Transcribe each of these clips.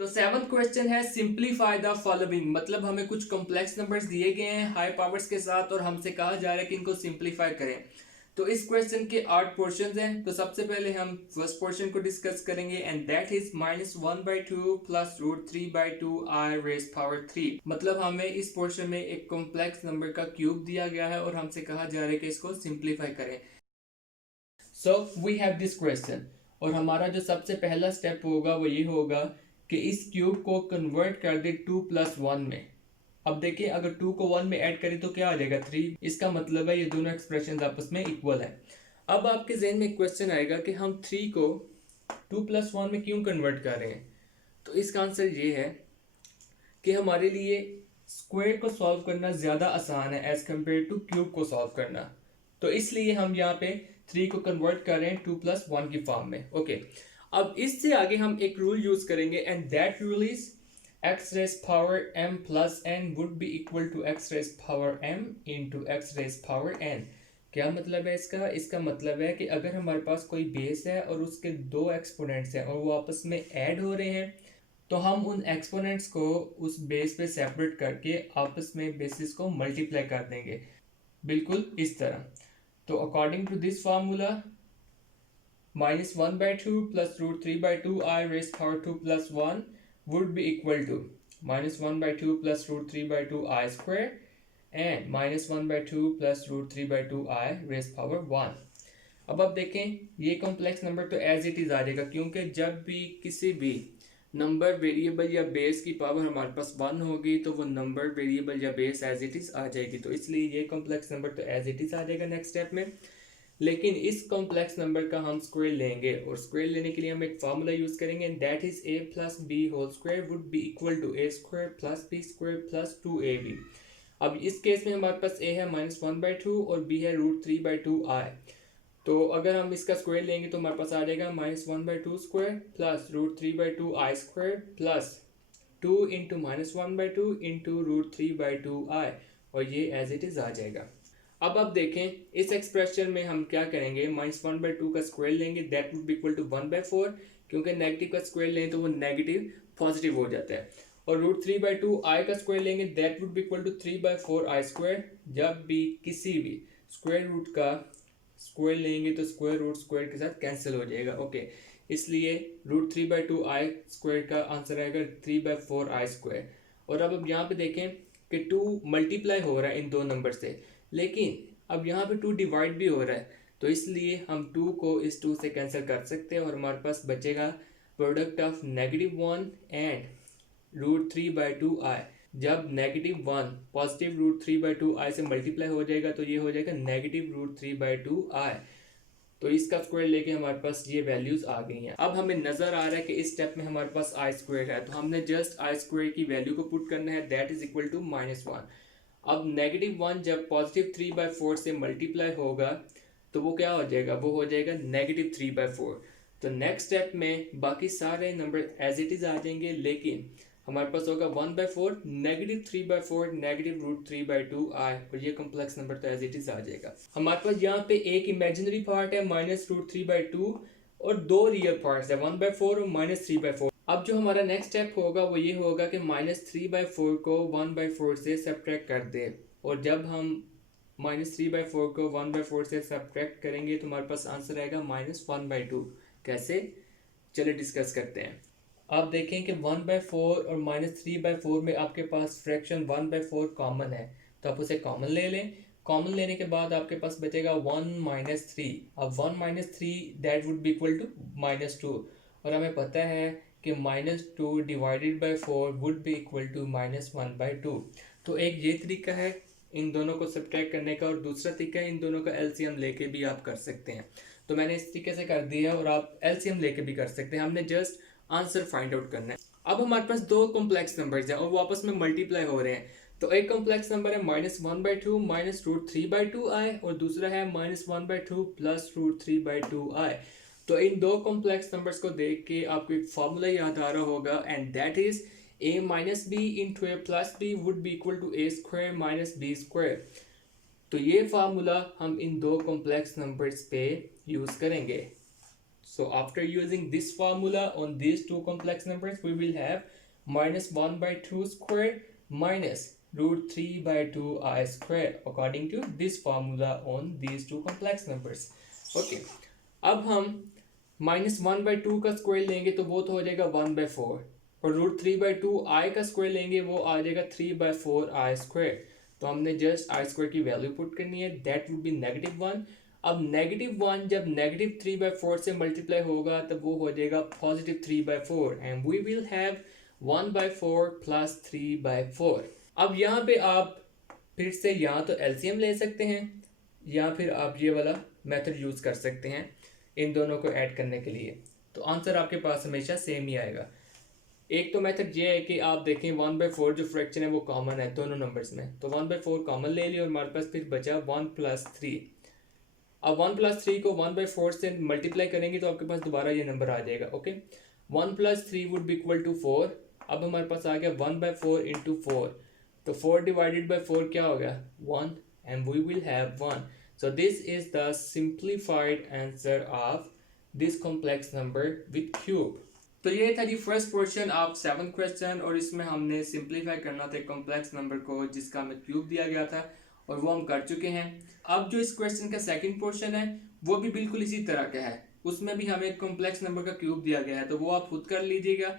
तो seventh question है simplify the following. मतलब हमें कुछ कॉम्प्लेक्स नंबर्स दिए गए हैं हाई पावर्स के साथ और हमसे कहा जा रहा है कि इनको सिंप्लीफाई करें। तो इस क्वेश्चन के 8 पोर्शंस हैं। तो सबसे पहले हम फर्स्ट पोर्शन को डिस्कस करेंगे and that is -1/2 plus √3/2 I raise power 3। मतलब हमें इस पोर्शन में एक कॉम्प्लेक्स नंबर का क्यूब दिया गया है और हमसे कहा जा रहा है कि इसको सिंप्लीफाई करें। So we have this question और हमारा जो सबसे पहला स्टेप होगा वो ये होगा कि इस क्यूब को कन्वर्ट कर दे 2+1 में। अब देखिए अगर 2 को 1 में ऐड करें तो क्या आ जाएगा 3। इसका मतलब है ये दोनों एक्सप्रेशन आपस में इक्वल है। अब आपके जहन में एक क्वेश्चन आएगा कि हम 3 को 2+1 में क्यों कन्वर्ट कर रहे हैं। तो इसका आंसर ये है कि हमारे लिए स्क्वायर को सॉल्व करना ज़्यादा आसान है एज कम्पेयर टू क्यूब को सॉल्व करना। तो इसलिए हम यहाँ पे 3 को कन्वर्ट कर रहे हैं 2+1 की फॉर्म में। ओके, अब इससे आगे हम एक रूल यूज करेंगे and that rule is x raised power m plus n would be equal to x raised power m into x raised power n। क्या मतलब है इसका? इसका मतलब है कि अगर हमारे पास कोई बेस है और उसके दो एक्सपोनेंट्स हैं और वो आपस में ऐड हो रहे हैं तो हम उन एक्सपोनेंट्स को उस बेस पे सेपरेट करके आपस में बेसिस को मल्टीप्लाई कर देंगे, बिल्कुल इस तरह। तो according to this formula -1/2 plus √3/2 I raised power 2 plus 1 would be equal to -1/2 plus √3/2 I square and -1/2 plus √3/2 I raised power 1। अब आप देखें ये कॉम्प्लेक्स नंबर तो एज इट इज आ जाएगा क्योंकि जब भी किसी भी नंबर वेरिएबल या बेस की पावर हमारे पास 1 होगी तो वो नंबर वेरिएबल या बेस एज इट इज आ जाएगी। तो इसलिए ये कॉम्प्लेक्स नंबर तो एज इट इज आ जाएगा नेक्स्ट स्टेप में। लेकिन इस कॉम्प्लेक्स नंबर का हम स्क्वायर लेंगे और स्क्वायर लेने के लिए हम एक फार्मूला यूज करेंगे that is a plus b whole square would be equal to a square plus b square plus 2ab। अब इस केस में हमारे पास a है -1/2 और b है √3/2 i। तो अगर हम इसका स्क्वायर लेंगे तो हमारे पास आ जाएगा -1/2 square plus √3/2 i square plus 2 into -1/2 into √3/2 i और ये एज इट इज आ जाएगा। अब आप देखें इस एक्सप्रेशन में हम क्या करेंगे -1/2 का स्क्वायर लेंगे that would be equal to 1/4 क्योंकि नेगेटिव का स्क्वायर लें तो वो नेगेटिव पॉजिटिव हो जाता है। और √3/2 i का स्क्वायर लेंगे that would be equal to 3/4 i square. जब भी किसी भी स्क्वायर रूट का स्क्वायर लेंगे तो स्क्वायर रूट स्क्वायर के साथ कैंसिल हो जाएगा। ओके, इसलिए √3/2 i स्क्वायर का आंसर आएगा 3/4 i स्क्वायर। और अब यहाँ पे देखें कि 2 मल्टीप्लाई हो रहा है इन दो नंबर से, लेकिन अब यहाँ पे 2 डिवाइड भी हो रहा है तो इसलिए हम 2 को इस 2 से कैंसिल कर सकते हैं और हमारे पास बचेगा प्रोडक्ट ऑफ -1 एंड √3/2 i। जब -1 पॉजिटिव √3/2 i से मल्टीप्लाई हो जाएगा तो ये हो जाएगा -√3/2 i। तो इसका स्क्वायर लेके हमारे पास ये वैल्यूज आ गई हैं। अब हमें नजर आ रहा है कि इस स्टेप में हमारे पास आई स्क्वायर है तो हमने जस्ट आई स्क्वायर की वैल्यू को पुट करना है दैट इज इक्वल टू -1। अब -1 जब पॉजिटिव 3/4 से मल्टीप्लाई होगा तो वो क्या हो जाएगा, वो हो जाएगा -3/4। तो नेक्स्ट स्टेप में बाकी सारे नंबर एज इट इज आ जाएंगे लेकिन हमारे पास होगा 1/4 -3/4 -√3/2 i और ये कॉम्प्लेक्स नंबर तो एज इट इज आ जाएगा। हमारे पास यहाँ पे एक इमेजिनरी पार्ट है -√3/2 और दो रियल पार्ट्स है 1/4 और -3/4। अब जो हमारा नेक्स्ट स्टेप होगा वो ये होगा कि -3/4 को 1/4 से सब्ट्रैक्ट कर दे और जब हम -3/4 को 1/4 से सब्ट्रैक्ट करेंगे तो हमारे पास आंसर आएगा -1/2। कैसे, चलिए डिस्कस करते हैं। आप देखें कि 1/4 और -3/4 में आपके पास फ्रैक्शन 1/4 कॉमन है तो आप उसे कॉमन ले लें। कॉमन लेने के बाद आपके पास बचेगा 1 - 3। अब 1 - 3 that would be equal to -2 और हमें पता है कि -2 divided by 4 would be equal to -1/2। तो एक ये तरीका है इन दोनों को सब्ट्रैक्ट करने का और दूसरा तरीका है इन दोनों का एलसीएम लेके भी आप कर सकते हैं। तो मैंने इस तरीके से कर दिया और आप एलसीएम लेके भी कर सकते हैं। हमने जस्ट आंसर फाइंड आउट करना है। अब हमारे पास दो कॉम्प्लेक्स नंबर्स हैं और वो आपस में मल्टीप्लाई हो रहे हैं। तो एक कॉम्प्लेक्स नंबर है -1/2 -√3/2 i और दूसरा है -1/2 प्लस √3/2 i। तो इन दो कॉम्प्लेक्स नंबर्स को देख के आपको एक फॉर्मूला याद आ रहा होगा and that is a - b into a plus b would be equal to a square minus b square. तो ये फार्मूला हम इन दो कॉम्प्लेक्स नंबर्स पे यूज करेंगे। So after using this formula on these two complex numbers, we will have minus 1 by 2 square minus root 3 by 2 I square according to this formula on these two complex numbers. Okay, अब हम minus 1 by 2 का square लेंगे तो वो तो हो जाएगा 1 by 4, और रूट 3 बाई 2 आई का स्क्वायर लेंगे वो आ जाएगा 3 बाई 4 आई स्क्वायर। तो हमने जस्ट आई स्क्वायर की वैल्यू पुट करनी है, दैट वुड बी -1। अब -1 जब -3/4 से मल्टीप्लाई होगा तब वो हो जाएगा +3/4 and we will have 1/4 plus 3/4। अब यहाँ पे आप फिर से यहाँ तो एलसीएम ले सकते हैं या फिर आप ये वाला मेथड यूज़ कर सकते हैं इन दोनों को ऐड करने के लिए, तो आंसर आपके पास हमेशा सेम ही आएगा। एक तो मेथड ये है कि आप देखें 1/4 जो फ्रैक्शन है वो कॉमन है दोनों नंबर्स में, तो 1/4 कॉमन ले लिया और हमारे पास फिर बचा 1 + 3। अब 1 + 3 को 1/4 से मल्टीप्लाई करेंगे तो आपके पास दोबारा ये नंबर आ जाएगा। Okay, 1 + 3 would be equal to 4। अब हमारे पास आ गया 1/4 × 4, तो 4 डिवाइडेड बाई 4 क्या हो गया 1 and we will have 1। So this is the simplified answer of this complex number with cube. तो ये था जी first portion of 7th question, और इसमें हमने सिंप्लीफाई करना था कॉम्प्लेक्स नंबर को जिसका हमें क्यूब दिया गया था और वो हम कर चुके हैं। अब जो इस क्वेश्चन का सेकंड पोर्शन है वो भी बिल्कुल इसी तरह का है, उसमें भी हमें कॉम्प्लेक्स नंबर का क्यूब दिया गया है, तो वो आप खुद कर लीजिएगा।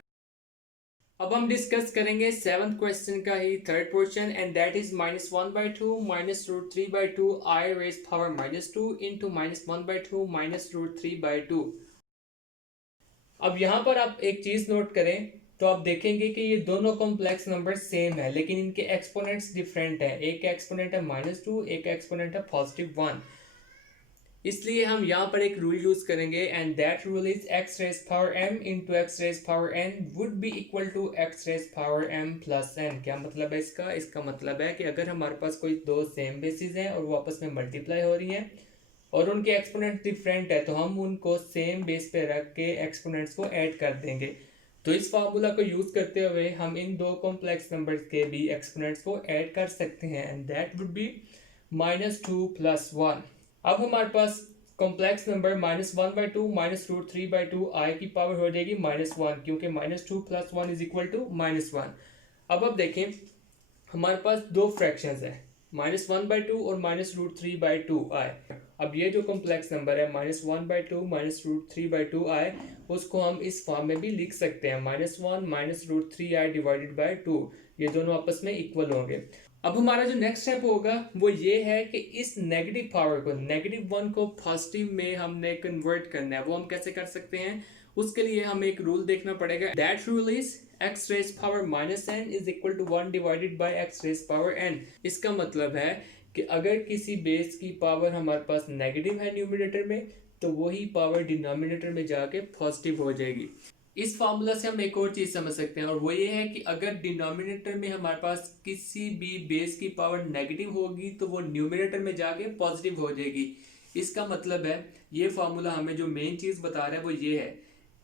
अब हम डिस्कस करेंगे 7th क्वेश्चन का ही third portion and that is -1/2 minus root 3/2 I raise power -2 into -1/2 minus root 3/2। अब यहाँ पर आप एक चीज नोट करें तो आप देखेंगे कि ये दोनों कॉम्प्लेक्स नंबर सेम है लेकिन इनके एक्सपोनेंट्स डिफरेंट है। एक एक्सपोनेंट है -2, एक एक्सपोनेंट है +1। इसलिए हम यहाँ पर एक रूल यूज करेंगे and that rule is x⁻m into x⁻n would be equal to x⁻m plus n। क्या मतलब है इसका? इसका मतलब है कि अगर हमारे पास कोई दो सेम बेसिस हैं और वो आपस में मल्टीप्लाई हो रही हैं और उनके एक्सपोनेंट डिफरेंट है तो हम उनको सेम बेस पे रख के एक्सपोनेंट्स को ऐड कर देंगे। तो इस फार्मूला को यूज करते हुए हम इन दो कॉम्प्लेक्स नंबर्स के भी एक्सपोनेंट्स को ऐड कर सकते हैं एंड दैट वुड बी -2 + 1। अब हमारे पास कॉम्प्लेक्स नंबर -1/2 माइनस रूट 3/2 आई की पावर हो जाएगी -1 क्योंकि -2 + 1 इज इक्वल टू -1। अब देखें हमारे पास दो फ्रैक्शंस है -1/2 और -√3/2 आई। अब ये जो कॉम्प्लेक्स नंबर है -1/2 -√3/2 आई उसको हम इस फॉर्म में भी लिख सकते हैं -1 -√3 आई डिवाइडेड बाई 2। ये दोनों आपस में इक्वल होंगे। अब हमारा जो नेक्स्ट स्टेप होगा वो ये है कि इस नेगेटिव पावर को -1 को पॉजिटिव में हमने कन्वर्ट करना है। वो हम कैसे कर सकते हैं? उसके लिए हमें एक रूल देखना पड़ेगा। That rule is x⁻n is equal to 1 divided by x⁻n। इसका मतलब है कि अगर किसी बेस की पावर हमारे पास नेगेटिव है न्यूमरेटर में तो वही पावर डिनोमिनेटर में जाके पॉजिटिव हो जाएगी। इस फार्मूला से हम एक और चीज समझ सकते हैं और वो ये है कि अगर डिनोमिनेटर में हमारे पास किसी भी बेस की पावर नेगेटिव होगी तो वो न्यूमरेटर में जाके पॉजिटिव हो जाएगी। इसका मतलब है ये फार्मूला हमें जो मेन चीज बता रहा है वो ये है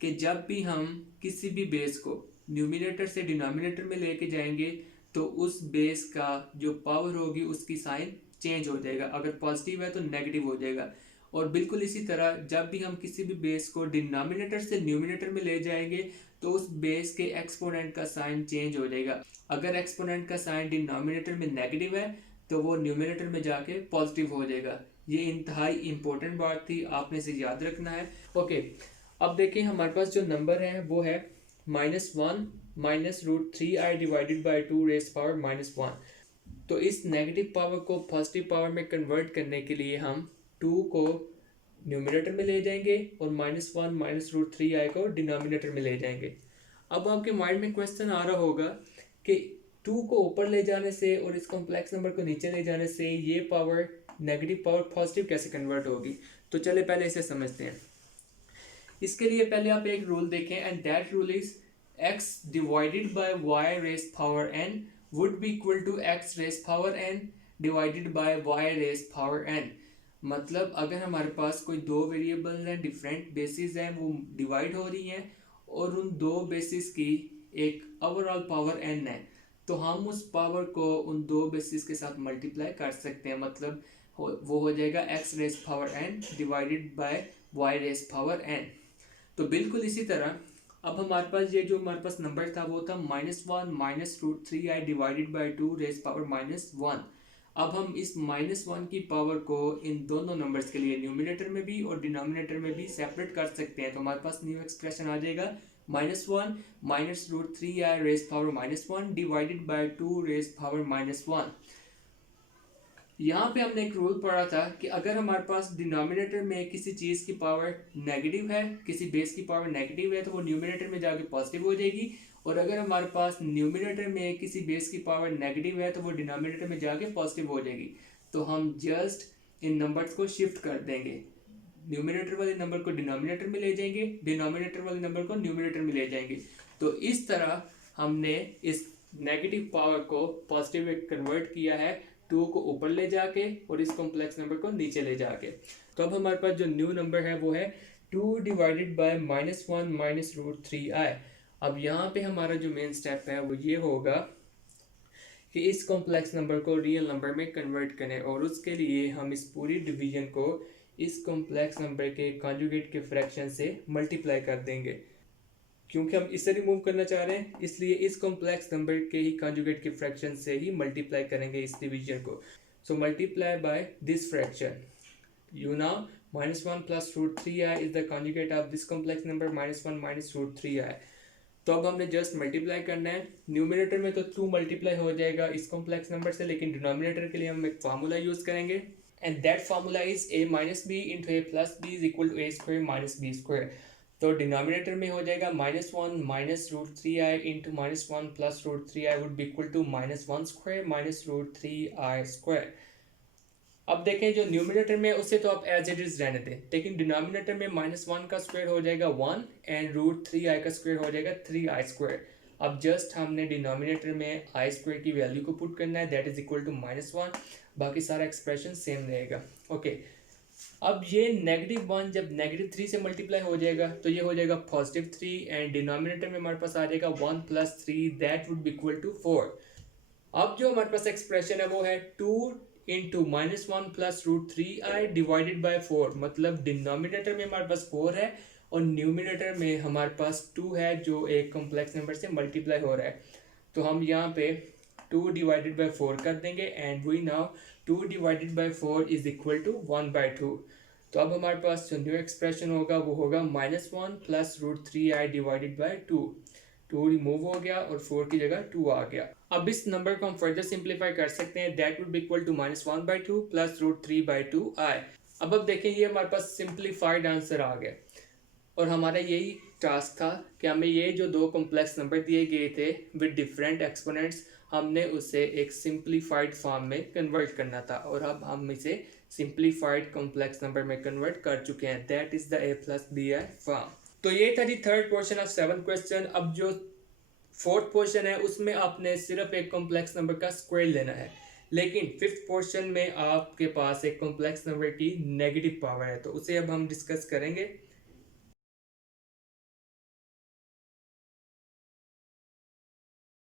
कि जब भी हम किसी भी बेस को न्यूमरेटर से डिनोमिनेटर में लेके जाएंगे तो उस बेस का जो पावर होगी उसकी साइन चेंज हो जाएगा। अगर पॉजिटिव है तो नेगेटिव हो जाएगा। और बिल्कुल इसी तरह जब भी हम किसी भी बेस को डिनोमिनेटर से न्यूमरेटर में ले जाएंगे तो उस बेस के एक्सपोनेंट का साइन चेंज हो जाएगा। अगर एक्सपोनेंट का साइन डिनोमिनेटर में नेगेटिव है तो वो न्यूमरेटर में जाके पॉजिटिव हो जाएगा। ये इंतहाई इंपॉर्टेंट बात थी, आपने इसे याद रखना है। ओके, अब देखिए हमारे पास जो नंबर है वो है -1 -√3 आई डिवाइडेड बाई 2 रेज़ पावर -1। तो इस नेगेटिव पावर को पॉजिटिव पावर में कन्वर्ट करने के लिए हम 2 को न्यूमरेटर में ले जाएंगे और -1 -√3 आई को डिनोमिनेटर में ले जाएंगे। अब आपके माइंड में क्वेश्चन आ रहा होगा कि 2 को ऊपर ले जाने से और इस कॉम्प्लेक्स नंबर को नीचे ले जाने से ये पावर नेगेटिव पावर पॉजिटिव कैसे कन्वर्ट होगी। तो चले पहले इसे समझते हैं। इसके लिए पहले आप एक रूल देखें and that rule is x divided by y raise power n would be equal to x raise power n divided by y raise power n। मतलब अगर हमारे पास कोई दो वेरिएबल हैं, डिफरेंट बेसिस हैं, वो डिवाइड हो रही हैं और उन दो बेसिस की एक ओवरऑल पावर n है तो हम उस पावर को उन दो बेसिस के साथ मल्टीप्लाई कर सकते हैं। मतलब वो हो जाएगा x raise power n divided by y raise power n। तो बिल्कुल इसी तरह अब हमारे पास ये जो हमारे पास नंबर था वो था -1 minus root three i divided by two raise power -1। अब हम इस -1 की पावर को इन दोनों नंबर्स के लिए न्यूमिनेटर में भी और डिनोमिनेटर में भी सेपरेट कर सकते हैं। तो हमारे पास न्यू एक्सप्रेशन आ जाएगा -1 minus root three i raise power -1 divided by two raise power -1। यहाँ पे हमने एक रूल पढ़ा था कि अगर हमारे पास डिनोमिनेटर में किसी चीज़ की पावर नेगेटिव है, किसी बेस की पावर नेगेटिव है, तो वो न्यूमिनेटर में जाके पॉजिटिव हो जाएगी। और अगर हमारे पास न्यूमिनेटर में किसी बेस की पावर नेगेटिव है तो वो डिनोमिनेटर में जाके पॉजिटिव हो जाएगी। तो हम जस्ट इन नंबर्स को शिफ्ट कर देंगे, न्यूमिनेटर वाले नंबर को डिनोमिनेटर में ले जाएंगे, डिनोमिनेटर वाले नंबर को न्यूमिनेटर में ले जाएंगे। तो इस तरह हमने इस नेगेटिव पावर को पॉजिटिव में कन्वर्ट किया है, टू को ऊपर ले जाके और इस कॉम्प्लेक्स नंबर को नीचे ले जाके। तो अब हमारे पास जो न्यू नंबर है वो है 2 divided by -1 minus root three i. अब यहाँ पे हमारा जो मेन स्टेप है वो ये होगा कि इस कॉम्प्लेक्स नंबर को रियल नंबर में कन्वर्ट करें, और उसके लिए हम इस पूरी डिवीजन को इस कॉम्प्लेक्स नंबर के कॉन्जुगेट के फ्रैक्शन से मल्टीप्लाई कर देंगे। क्योंकि हम इसे रिमूव करना चाह रहे हैं इसलिए इस कॉम्प्लेक्स नंबर के ही कॉन्जुगेट के फ्रैक्शन से ही मल्टीप्लाई करेंगे इस डिवीजन को। So multiply by this fraction, you now -1 plus root three i is the conjugate of this complex number -1 minus root three i. तो अब हमने जस्ट मल्टीप्लाई करना है। न्यूमिनेटर में तो 2 मल्टीप्लाई हो जाएगा इस कॉम्प्लेक्स नंबर से, लेकिन डिनोमिनेटर के लिए हम एक फार्मूला यूज करेंगे, and that formula is a minus b into a plus b is equal to a square minus b square. तो डिनोमिनेटर में हो जाएगा -1 minus root three i into -1 plus root three i would be equal to -1 square minus root three i square. अब देखें जो numerator में उसे तो आप एज इट इज रहने दें, लेकिन डिनोमिनेटर में -1 का स्क्वायर हो जाएगा 1 एंड रूट थ्री आई का स्क्वायर हो जाएगा 3i स्क्वायर। अब जस्ट हमने डिनोमिनेटर में आई स्क्वायर की वैल्यू को पुट करना है, दैट इज इक्वल टू -1, बाकी सारा एक्सप्रेशन सेम रहेगा। ओके अब ये -1 जब -3 से मल्टीप्लाई हो जाएगा तो ये हो जाएगा +3 एंड डिनोमिनेटर में हमारे पास आ जाएगा 1 + 3 that would be equal to 4। अब जो हमारे पास एक्सप्रेशन है वो है 2 into -1 plus root three i divided by 4, मतलब डिनोमिनेटर में हमारे पास 4 है और न्यूमिनेटर में हमारे पास 2 है जो एक कॉम्प्लेक्स नंबर से मल्टीप्लाई हो रहा है। तो हम यहाँ पे 2 डिवाइडेड बाई 4 कर देंगे and we now 2 divided by 4 is equal to 1/2। तो अब हमारे पास जो न्यू एक्सप्रेशन होगा वो होगा -1 plus root three i divided by 2 remove हो गया और 4 की जगह 2 आ गया। अब इस नंबर को हम फर्दर सिंप्लीफाई कर सकते हैं, that would be equal to -1/2 plus root three by 2i। अब देखें ये हमारे पास सिंप्लीफाइड आंसर आ गया, और हमारा यही टास्क था कि हमें ये जो दो कॉम्प्लेक्स नंबर दिए गए थे विद डिफरेंट एक्सपोनेंट्स, हमने उसे एक सिंप्लीफाइड फॉर्म में कन्वर्ट करना था, और अब हम इसे सिंप्लीफाइड कॉम्प्लेक्स नंबर में कन्वर्ट कर चुके हैं, that is the a + bi form. तो ये था जी third portion of 7th question. अब जो फोर्थ पोर्शन है उसमें आपने सिर्फ एक कॉम्प्लेक्स नंबर का स्क्वायर लेना है, लेकिन फिफ्थ पोर्शन में आपके पास एक कॉम्प्लेक्स नंबर की नेगेटिव पावर है, तो उसे अब हम डिस्कस करेंगे।